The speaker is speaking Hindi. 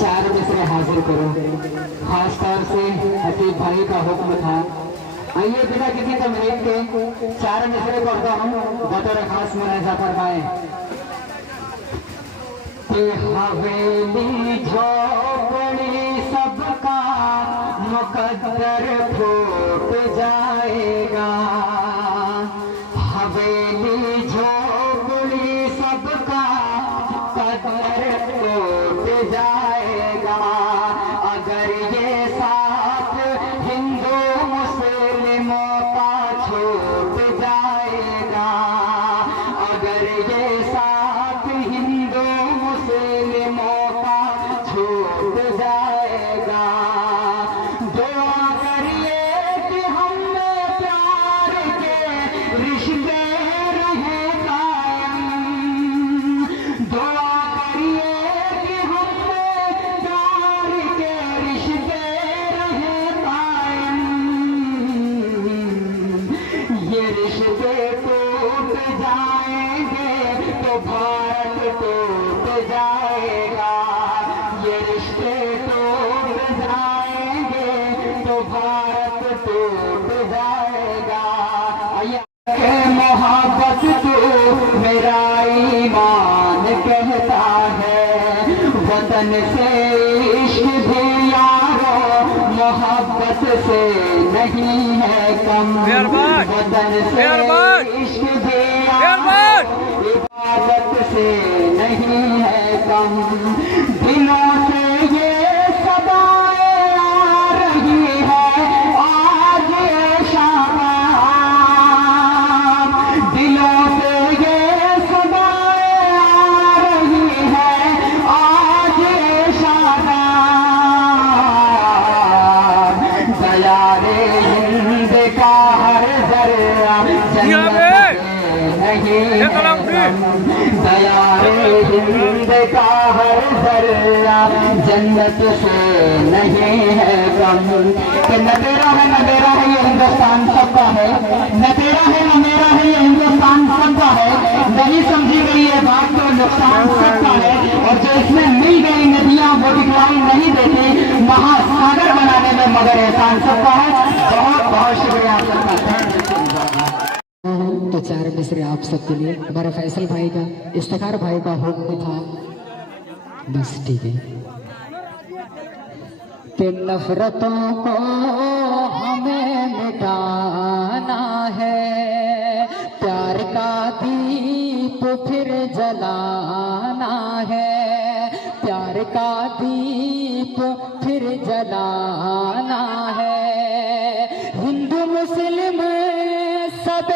4 मिसरे हाजिर करूं। खास तौर से हसीब भाई का हुक्म था। आइए बिना किसी तमहीद के 4 मिसरे पढ़ता हूँ, बतौर खास मुलाहिजा फरमाएं। हवेली झोपड़ी सबका मुकद्दर फूट जाएगा। हवेली झोपड़ी सबका मुकद्दर फूट जाएगा। अगर ये साथ हिंदू मुस्लिमों का छूट जाएगा। अगर ये साथ हिंदू मुस्लिमों का छूट जाएगा। दुआ करिए कि हम में प्यार के रिश्ते रहे कायम। दुआ करिए कि हम में प्यार के रिश्ते रहे कायम। ये रिश्ते टूट जाएंगे तो भारत टूट जाएगा। ये रिश्ते टूट जाएंगे तो भारत टूट जाएगा। मोहब्बत तो मेरा ईमान कहता है। वतन से इश्क भी यारो मोहब्बत से नहीं है कम। वतन से इश्क भी यारो इबादत से नहीं है कम। दिलों से ये सदाएं आ रही है आज ये शाम। दिलों से ये सदाएं आ रही है आज ये शाम। दयारे हिंद का हर जर्रा दयारे हिंद का हर जर्रा जन्नत से नहीं है कम। कि न तेरा है ये हिंदुस्तान सबका है। न तेरा है न मेरा है ये हिंदुस्तान सबका है। नहीं समझी गई ये बात तो नुकसान सबका है। और जो इसमें मिल गई नदियां वो दिखलाई नहीं देती। महासागर बनाने में मगर एहसान सबका है। बहुत बहुत शुक्रिया आप सबका। तो 4 मिसरे आप सबके लिए हमारे फैसल भाई का, इफ्तिखार भाई का हुक्म था। बस ठीक है कि नफरतों को हमें मिटाना है। प्यार का दीप फिर जलाना है। प्यार का दीप फिर जलाना है। हिंदू मुस्लिम सब